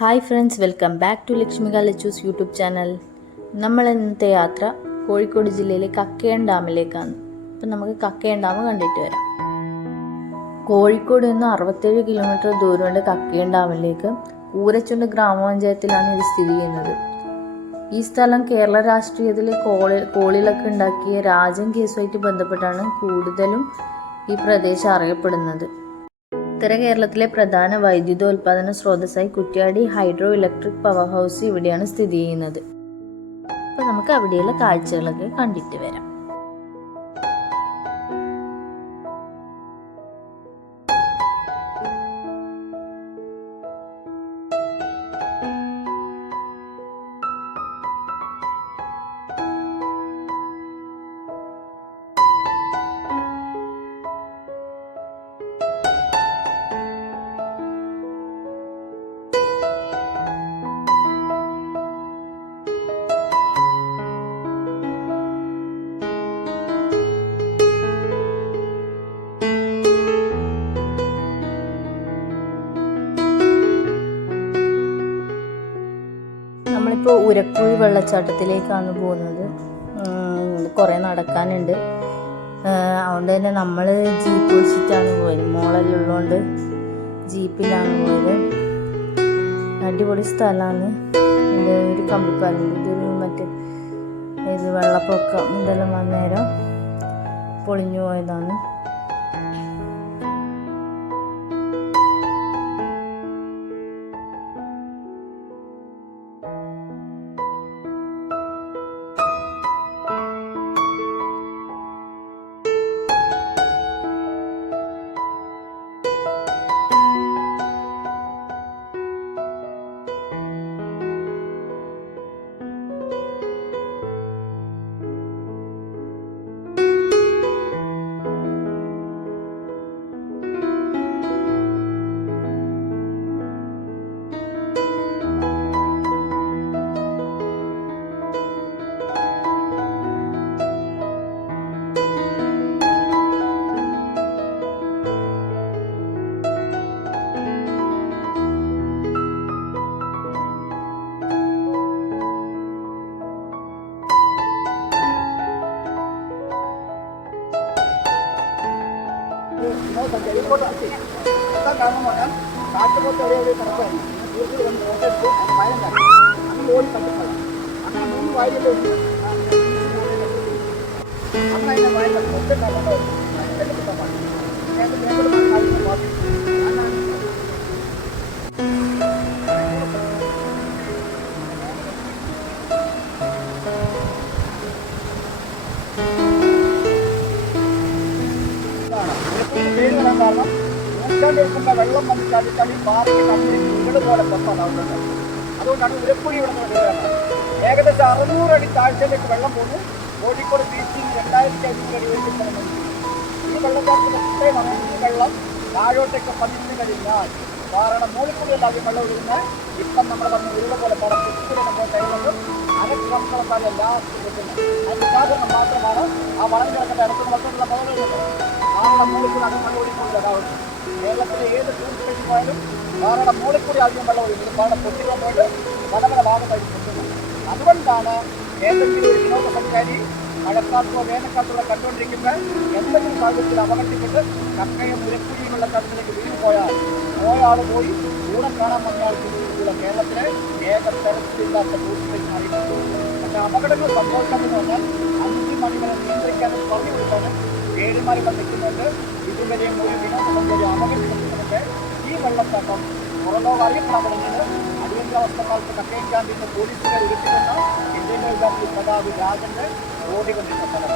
Hi friends, welcome back to Lakshmika Lachus YouTube channel. നമ്മൾ ഇന്നത്തെ യാത്ര കോഴിക്കോട് ജില്ലയിലെ കക്കയം ഡാമിലേക്കാണ്. അപ്പം നമുക്ക് കക്കയം ഡാം കണ്ടിട്ട് വരാം. കോഴിക്കോട് നിന്ന് 67 കിലോമീറ്റർ ദൂരമുണ്ട് കക്കയം ഡാമിലേക്ക്. കൂരച്ചുണ്ട് ഗ്രാമപഞ്ചായത്തിലാണ് ഇത് സ്ഥിതി ചെയ്യുന്നത്. ഈ സ്ഥലം കേരള രാഷ്ട്രീയത്തിലെ കോളിളക്കം ഉണ്ടാക്കിയ രാജൻ കേസുമായിട്ട് ബന്ധപ്പെട്ടാണ് കൂടുതലും ഈ പ്രദേശം അറിയപ്പെടുന്നത്. ഉത്തര കേരളത്തിലെ പ്രധാന വൈദ്യുതോൽപാദന സ്രോതസ്സായി Kuttiyadi hydro electric power house ഇവിടെയാണ് സ്ഥിതി ചെയ്യുന്നത്. അപ്പോൾ നമുക്ക് അവിടെയുള്ള കാഴ്ചകളൊക്കെ കണ്ടിട്ട് വരാം. നമ്മളിപ്പോൾ ഉരക്കുഴി വെള്ളച്ചാട്ടത്തിലേക്കാണ് പോകുന്നത്. കുറേ നടക്കാനുണ്ട്. അതുകൊണ്ട് തന്നെ നമ്മൾ ജീപ്പ് വിളിച്ചിട്ടാണ് പോയത്. മോളെല്ലാം ഉള്ളതുകൊണ്ട് ജീപ്പിലാണ് പോയത്. അടിപൊളി സ്ഥലമാണ്. ഇത് ഒരു കമ്പിപ്പാലുണ്ട്. ഇതൊരു ഇത് വെള്ളപ്പൊക്കം ഇതെല്ലാം വന്നേരം പൊളിഞ്ഞു പോയതാണ്. കാരണം പറഞ്ഞാൽ കാട്ടുപോത്ത് എവിടെ കിടക്കുമായിരുന്നു. തീർച്ചയായും വന്ന് ഫോട്ടെടുത്ത് അത് ഭയം തന്നെ അങ്ങനെ ഓടി തട്ടിപ്പോയി. അങ്ങനെ 3 വായിലും അങ്ങനെ അതിനെ വായ ഒറ്റ കണ്ടോ പേര് വരാൻ കാരണം നൂറ്റാണ്ടിലേക്കുള്ള വെള്ളം വന്ന് ചാടിച്ചാടി പാറയ്ക്ക് കമ്പി വീട് പോലെ പൊട്ടാവുന്നുണ്ട്. അതുകൊണ്ടാണ് ഉരക്കുഴി ഇവിടെ നിന്ന്. ഏകദേശം 600 അടി താഴ്ചയിലേക്ക് വെള്ളം പോകുന്നു. കോഴിക്കോട് ബീച്ചിൽ 2500 അടി ഒഴിച്ചിട്ടുണ്ട്. ഈ വെള്ളച്ചാട്ടത്തിന് പ്രത്യേകമാണ് ഈ വെള്ളം താഴോട്ടേക്ക് പതിച്ചു കഴിഞ്ഞാൽ കാരണം മൂളിക്കൂടിയല്ല ആദ്യം വെള്ളം ഒഴുകുന്നത്. ഇപ്പം നമ്മൾ പറഞ്ഞ ഉരുള പോലെ പടം കുത്തിക്കൂടി നമ്മൾ കഴിയുന്നതും അരക്കിളക്കാരെ ലാസ്റ്റ് കിട്ടുന്നത്. അതിന് ഉദാഹരണം മാത്രമാണ് ആ വളം കിടക്കുന്ന ഇടത്തുനിന്ന് വന്നിട്ടുള്ള പകലുകളുണ്ട്. ആരുടെ മൂളിക്കൂടി അത് വെള്ളം ഒഴിക്കുന്നില്ല. കേരളത്തിലെ ഏത് ടൂറിസ്റ്റ് പ്ലേസിൽ പോയാലും കാരണം മൂളിക്കൂടി ആദ്യം വെള്ളം ഒഴിക്കുന്നത് പാടെ പൊട്ടിക്കൊണ്ടുകൊണ്ട് പല പല ഭാഗത്തായിട്ട് കിട്ടുന്നത്. അതുകൊണ്ടാണ് ഏതെങ്കിലും ഒരു വിനോദസഞ്ചാരി മഴക്കാലത്തോ വേനൽക്കാലത്തോ കണ്ടുകൊണ്ടിരിക്കുമ്പോൾ എന്തെങ്കിലും സാഹചര്യത്തിൽ അപകടത്തിൽപ്പെട്ട് കക്കയും ഉരക്കുഴി വെള്ളച്ചാട്ടത്തിലേക്ക് വീണ് പോയാൽ പോയി ദൂരം കാണാൻ വന്നയാൾ കൂടെ കേരളത്തിലെ ഏക തരത്തിലില്ലാത്ത ടൂറിസ്റ്റ് പ്ലേസ് അറിയുന്നത്. പക്ഷേ അപകടങ്ങൾ സംഭവിക്കാമെന്ന് പറഞ്ഞാൽ 5 മണി വരെ നിയന്ത്രിക്കാനും പറഞ്ഞു കൊടുക്കാനും ഏഴുമാരികൾ നിൽക്കുന്നുണ്ട്. ഇതുവരെയും ഒരു വിനോദസഞ്ചാരി അപകടത്തിൽപ്പെട്ടതിന്റെ ഈ വെള്ളച്ചാട്ടം പുറലോകം അറിയപ്പെടാൻ തുടങ്ങിയത് അടിയന്തരാവസ്ഥ കാലത്ത് കക്കയം ക്യാമ്പിൽ നിന്ന് പോലീസുകാർ ഉരുത്തിരുന്ന ഇന്ത്യൻ വിഭാഗത്തിൽ പ്രതാപ് രാജന്റെ ഓടിക്കൊണ്ടിരുന്ന സ്ഥലം.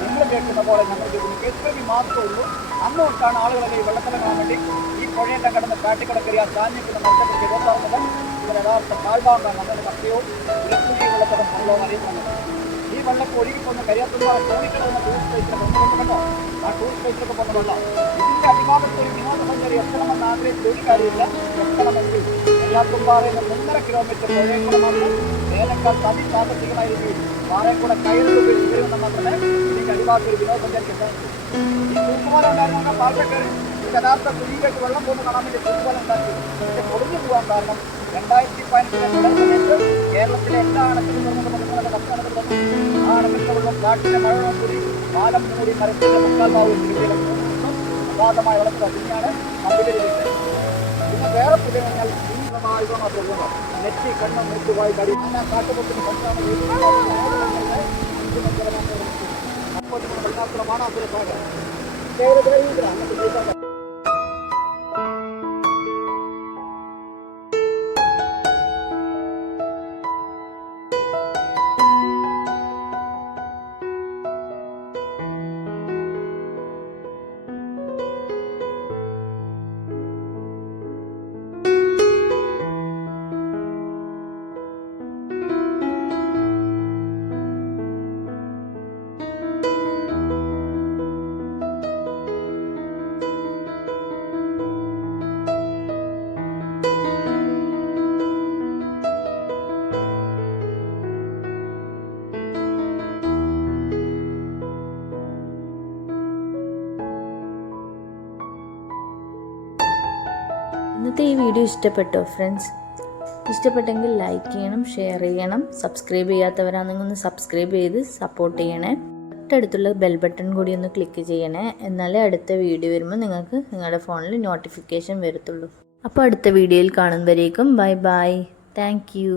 നിങ്ങൾ കേൾക്കുന്ന പോലെ ഞങ്ങൾ കേൾക്കുന്നത് മാത്രമേ ഉള്ളൂ. അന്ന് തൊട്ടാണ് ആളുകളെ ഈ വെള്ളത്തിലും കാണാൻ വേണ്ടി ഈ പുഴയെല്ലാം കടന്ന് കാട്ടിക്കുടക്കറിയാൻ കാഞ്ഞിക്കുന്ന മത്സരത്തിൽ 26 മുതൽ ഇവർ യഥാർത്ഥ താഴ്ഭാഗമാണ് നമ്മുടെ കക്കയവും ഉരക്കുഴി വെള്ളത്തോളം പുറലോകം അറിയുന്നത്. ഈ വെള്ളത്തിൽ ഒഴുകിപ്പോകുന്ന കരിയാത്തുമ്പാറ തോന്നിക്കുന്ന ടൂറിസ്റ്റ് പ്ലേസിലെ കൊണ്ടുകൊണ്ടുണ്ടോ ആ ടൂറിസ്റ്റ് പ്ലേസിലൊക്കെ പോകുന്ന വെള്ളം ഇതിൻ്റെ അടിഭാഗത്ത് ഒരു വിനോദസഞ്ചാരി എത്തണമെന്ന് ആഗ്രഹിച്ച ഒരു കാര്യമില്ല. എത്തണമെങ്കിൽ കരിയാത്തുമ്പാറയിൽ നിന്ന് 1.5 കിലോമീറ്റർ പുഴയെക്കൂടെ മാത്രം വേനൽക്കാലത്ത് അതിസാഹസികമായിരിക്കും പാറയെക്കൂടെ കയറുന്ന മാത്രമേ ഇതിൻ്റെ അടിഭാഗത്ത് ഒരു വിനോദസഞ്ചാരിക്ക് എത്താൻ പറ്റൂ. ഈ തൂക്കുപാലം ഉണ്ടായിരുന്ന പാർട്ടി കയറി യഥാർത്ഥ കുഴിയിലേക്ക് വെള്ളം പോകുന്ന കാണാൻ വേണ്ടി തൂക്കുപാലം ഉണ്ടാക്കി. പക്ഷെ പൊളിഞ്ഞു പോകാൻ കാരണം 2015 സമയത്ത് കേരളത്തിലെ എല്ലാ അണക്കെട്ടും തുറമുഖ കർഷകർക്ക് വന്നു. ആ അണക്കെട്ടിലെ വെള്ളം കാട്ടിലെ മഴ കൂടി പാലം മൂടി മരത്തിന്റെ മുക്കാൽ ഭാഗവും അഗാധമായ വെള്ളത്തിൽ അതിനെയാണ് കമ്പികളിലേക്ക്. പിന്നെ വേറെ പുതിയ നെറ്റി കണ്ണം മൂട്ടുവായി കടി കാട്ടുപൊത്തിന് വെള്ളാപ്പുറമാണ് അസുരസാഗർ. ഇന്നത്തെ ഈ വീഡിയോ ഇഷ്ടപ്പെട്ടോ ഫ്രണ്ട്സ്? ഇഷ്ടപ്പെട്ടെങ്കിൽ ലൈക്ക് ചെയ്യണം, ഷെയർ ചെയ്യണം. സബ്സ്ക്രൈബ് ചെയ്യാത്തവരാണെങ്കിൽ ഒന്ന് സബ്സ്ക്രൈബ് ചെയ്ത് സപ്പോർട്ട് ചെയ്യണേ. തൊട്ടടുത്തുള്ള ബെൽ ബട്ടൺ കൂടി ഒന്ന് ക്ലിക്ക് ചെയ്യണേ. എന്നാലേ അടുത്ത വീഡിയോ വരുമ്പോൾ നിങ്ങൾക്ക് നിങ്ങളുടെ ഫോണിൽ നോട്ടിഫിക്കേഷൻ വരത്തുള്ളൂ. അപ്പോൾ അടുത്ത വീഡിയോയിൽ കാണുന്നവരേക്കും ബൈ ബൈ. Thank you.